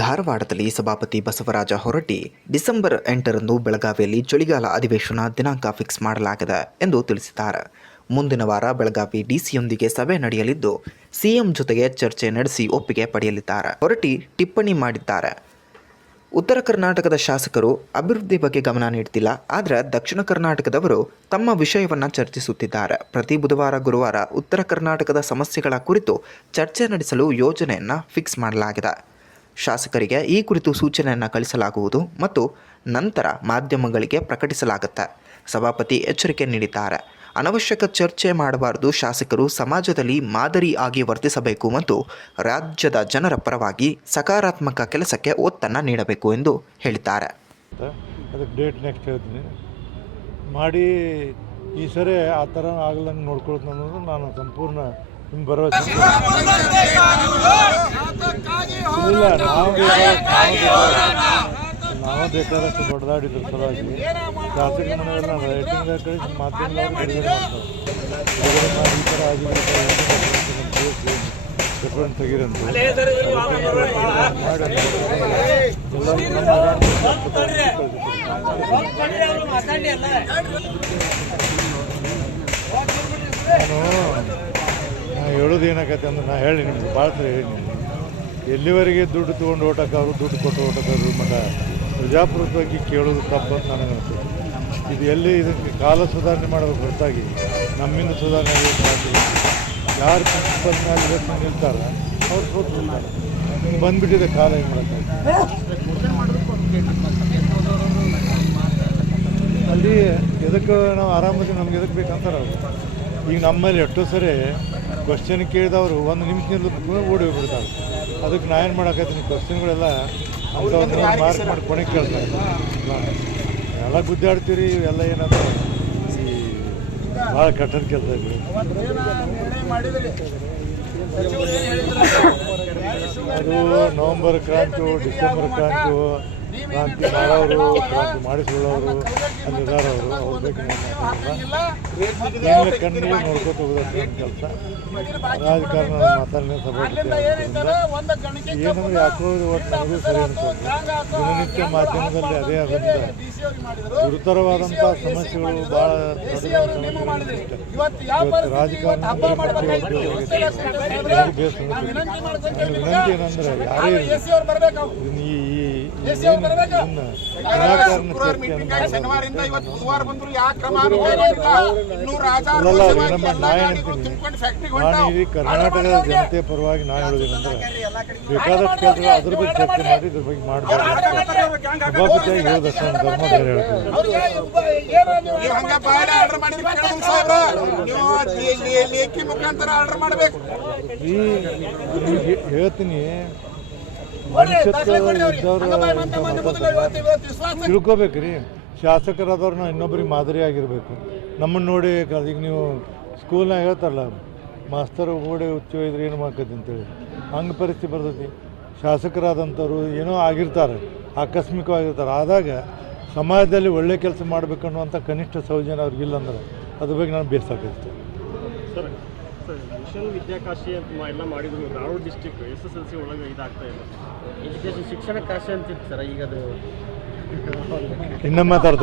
ಧಾರವಾಡದಲ್ಲಿ ಸಭಾಪತಿ ಬಸವರಾಜ ಹೊರಟ್ಟಿ ಡಿಸೆಂಬರ್ 8ರಂದು ಬೆಳಗಾವಿಯಲ್ಲಿ ಚಳಿಗಾಲ ಅಧಿವೇಶನ ದಿನಾಂಕ ಫಿಕ್ಸ್ ಮಾಡಲಾಗಿದೆ ಎಂದು ತಿಳಿಸಿದ್ದಾರೆ. ಮುಂದಿನ ವಾರ ಬೆಳಗಾವಿ ಡಿಸಿಯೊಂದಿಗೆ ಸಭೆ ನಡೆಯಲಿದ್ದು ಸಿಎಂ ಜೊತೆಗೆ ಚರ್ಚೆ ನಡೆಸಿ ಒಪ್ಪಿಗೆ ಪಡೆಯಲಿದ್ದಾರೆ. ಹೊರಟ್ಟಿ ಟಿಪ್ಪಣಿ ಮಾಡಿದ್ದಾರೆ. ಉತ್ತರ ಕರ್ನಾಟಕದ ಶಾಸಕರು ಅಭಿವೃದ್ಧಿ ಬಗ್ಗೆ ಗಮನ ನೀಡುತ್ತಿಲ್ಲ, ಆದರೆ ದಕ್ಷಿಣ ಕರ್ನಾಟಕದವರು ತಮ್ಮ ವಿಷಯವನ್ನು ಚರ್ಚಿಸುತ್ತಿದ್ದಾರೆ. ಪ್ರತಿ ಬುಧವಾರ ಗುರುವಾರ ಉತ್ತರ ಕರ್ನಾಟಕದ ಸಮಸ್ಯೆಗಳ ಕುರಿತು ಚರ್ಚೆ ನಡೆಸಲು ಯೋಜನೆಯನ್ನು ಫಿಕ್ಸ್ ಮಾಡಲಾಗಿದೆ. ಶಾಸಕರಿಗೆ ಈ ಕುರಿತು ಸೂಚನೆಯನ್ನು ಕಳಿಸಲಾಗುವುದು ಮತ್ತು ನಂತರ ಮಾಧ್ಯಮಗಳಿಗೆ ಪ್ರಕಟಿಸಲಾಗುತ್ತೆ. ಸಭಾಪತಿ ಎಚ್ಚರಿಕೆ ನೀಡಿದ್ದಾರೆ. ಅನವಶ್ಯಕ ಚರ್ಚೆ ಮಾಡಬಾರದು. ಶಾಸಕರು ಸಮಾಜದಲ್ಲಿ ಮಾದರಿ ಆಗಿ ವರ್ತಿಸಬೇಕು ಮತ್ತು ರಾಜ್ಯದ ಜನರ ಪರವಾಗಿ ಸಕಾರಾತ್ಮಕ ಕೆಲಸಕ್ಕೆ ಒತ್ತನ್ನು ನೀಡಬೇಕು ಎಂದು ಹೇಳಿದ್ದಾರೆ. ಅದಕ್ಕೆ ಡೇಟ್ ನೆಕ್ಸ್ಟ್ ಹೇಳ್ತೀನಿ ಮಾಡಿ ಈ ಸರಿ ಆ ಥರ ಆಗಲಂಗೆ ನೋಡ್ಕೊಳ್ತೀನಿ ಅನ್ನೋದು ನಾನು ಸಂಪೂರ್ಣ ಭರವಸೆ. ಇಲ್ಲ ನಾವು ಬೇಕಾದಷ್ಟು ದೊಡ್ಡದಾಡಿದ್ರ ಸಲುವಾಗಿ ಶಾಸಕ ಮನೆಯಲ್ಲ ರೈಟಿಂಗ್ ಕಳಿಸಿ ಮಾಧ್ಯಮದವ್ರು ಬಿಡುಗಡೆ ಮಾಡಿ ಈ ಥರ ಆಗಿದೆ ಡಿಫ್ರೆಂಟ್ ತೆಗೀರಂತ ನಾನು ಹೇಳೋದು ಏನಾಗತ್ತೆ ಅಂದ್ರೆ ನಾ ಹೇಳಿ ನಿಮ್ಗೆ ಭಾಳ ಸರಿ ಹೇಳಿ ನಿಮ್ಗೆ ಎಲ್ಲಿವರೆಗೆ ದುಡ್ಡು ತೊಗೊಂಡು ಓಟಕ್ಕವರು ದುಡ್ಡು ಕೊಟ್ಟು ಓಟಕ್ಕವರು ಮತ್ತು ಪ್ರಜಾಪ್ರಭುತ್ವವಾಗಿ ಕೇಳೋದು ತಪ್ಪು ಅಂತ ನನಗೆ ಅನಿಸುತ್ತೆ. ಇದು ಎಲ್ಲಿ ಇದಕ್ಕೆ ಕಾಲ ಸುಧಾರಣೆ ಮಾಡಬೇಕು ಹೊರತಾಗಿ ನಮ್ಮಿಂದ ಸುಧಾರಣೆ ಆಗಬೇಕು. ಯಾರು ಪ್ರಿನ್ಸಿಪಲ್ ಮೇಲೆ ಇಲೆಕ್ಷನ್ ನಿಲ್ತಾರ ಅವ್ರು ಸೋತಿರ್ತಾರೆ. ಹಿಂಗೆ ಬಂದುಬಿಟ್ಟಿದೆ ಕಾಲ ಏನು ಮಾಡೋಕ್ಕಾಗಿ. ಅಲ್ಲಿ ಎದಕ್ಕೆ ನಾವು ಆರಾಮಾಗಿ ನಮ್ಗೆ ಎದಕ್ಕೆ ಬೇಕಂತಾರೆ ಅವರು. ಈಗ ನಮ್ಮಲ್ಲಿ ಎಷ್ಟೋ ಸರಿ ಕ್ವಶನ್ ಕೇಳಿದವರು ಒಂದು ನಿಮಿಷದಿಂದ ಓಡಿ ಹೋಗ್ಬಿಡ್ತಾರೆ. ಅದಕ್ಕೆ ನಾ ಏನು ಮಾಡೋಕ್ಕೈತೀನಿ ಕ್ವಶನ್ಗಳೆಲ್ಲ ಅಂತ ಒಂದು ಮಾರ್ಕ್ ಮಾಡಿ ಕೊನೆಗೆ ಕೇಳ್ತಾರೆ. ಎಲ್ಲ ಗುದ್ದಾಡ್ತೀರಿ ಎಲ್ಲ ಏನಂದ್ರೆ ಈ ಭಾಳ ಕಠಿಣ ಕೆಲಸ ಇದೆ. ಅದು ನವಂಬರ್ ಕ್ರಾಂತಿ ಡಿಸೆಂಬರ್ ಕ್ರಾಂತಿ ಮಾಡೋರು ಕ್ರಾಂತಿ ಮಾಡಿಸ್ಕೊಳ್ಳೋರು ಅಲ್ಲಿದ್ದಾರವರು ಅವ್ರ ಬಗ್ಗೆ ಎಲ್ಲ ಕಣ್ಣಿಗೆ ನೋಡ್ಕೊತ ಹೋಗೋದು ನಮ್ಮ ಕೆಲಸ. ರಾಜಕಾರಣ ಮಾತಾಡಲೇ ಸಭಾಪತಿ ಏನಂದ್ರೆ ಯಾಕೋ ಒಟ್ಟು ನನಗೂ ಸರಿ ಅನ್ಸುತ್ತೆ. ದಿನನಿತ್ಯ ಮಾಧ್ಯಮದಲ್ಲಿ ಅದೇ ಆದಂಥ ಗುರುತರವಾದಂಥ ಸಮಸ್ಯೆಗಳು ಭಾಳ ದೊಡ್ಡ ಸಮಸ್ಯೆಗಳು ಇಷ್ಟ. ಇವತ್ತು ರಾಜಕಾರಣ ವಿನಂತಿ ಏನಂದ್ರೆ ಯಾರೇ ಕರ್ನಾಟಕದ ಜನತೆ ಪರವಾಗಿ ನಾ ಹೇಳೋದೇನಂದ್ರೆ ಬೇಕಾದಷ್ಟು ಕೆಲಸ ಅದ್ರ ಬಗ್ಗೆ ಚರ್ಚೆ ಮಾಡಿ ಇದ್ರ ಬಗ್ಗೆ ಮಾಡಬೇಕು. ಸಭಾಪತಿಯಾಗಿ ಹೇಳೋದಷ್ಟು ಒಂದು ಧರ್ಮ ಬೇರೆ ಹೇಳ್ತೀನಿ. ಮನುಷ್ಯತ್ವ ಇದ್ದವರು ತಿಳ್ಕೊಬೇಕ್ರಿ. ಶಾಸಕರಾದವ್ರು ನಾವು ಇನ್ನೊಬ್ಬರಿಗೆ ಮಾದರಿ ಆಗಿರಬೇಕು. ನಮ್ಮನ್ನು ನೋಡಿ ಈಗ ನೀವು ಸ್ಕೂಲ್ನಾಗ ಹೇಳ್ತಾರಲ್ಲ ಮಾಸ್ತರ್ ಗೋಡೆ ಹುಚ್ಚು ಒಯ್ದ್ರೆ ಏನು ಮಾಡ್ಕೈತಿ ಅಂತೇಳಿ ಹಂಗೆ ಪರಿಸ್ಥಿತಿ ಬರ್ತೈತಿ. ಶಾಸಕರಾದಂಥವ್ರು ಏನೋ ಆಗಿರ್ತಾರೆ, ಆಕಸ್ಮಿಕವಾಗಿರ್ತಾರೆ. ಆದಾಗ ಸಮಾಜದಲ್ಲಿ ಒಳ್ಳೆ ಕೆಲಸ ಮಾಡಬೇಕನ್ನುವಂಥ ಕನಿಷ್ಠ ಸೌಜನ್ಯ ಅವ್ರಿಗಿಲ್ಲ ಅಂದ್ರೆ ಅದ್ರ ಬಗ್ಗೆ ನಾನು ಬೇಸಾಕೈತೆ. ಮಿಷನ್ ವಿದ್ಯಾಕಾಶಿ ಅಂತ ಎಲ್ಲ ಮಾಡಿದ್ರು. ಧಾರವಾಡ ಡಿಸ್ಟಿಕ್ SSLC ಒಳಗೆ ಇದಾಗ್ತಾ ಇಲ್ಲ. ಎಜುಕೇಷನ್ ಶಿಕ್ಷಣ ಕಾಶಿ ಅಂತಿತ್ತು ಸರ್. ಈಗ ಅದು ಇನ್ನೂ ಮಾತಾಡ್ತಾರೆ.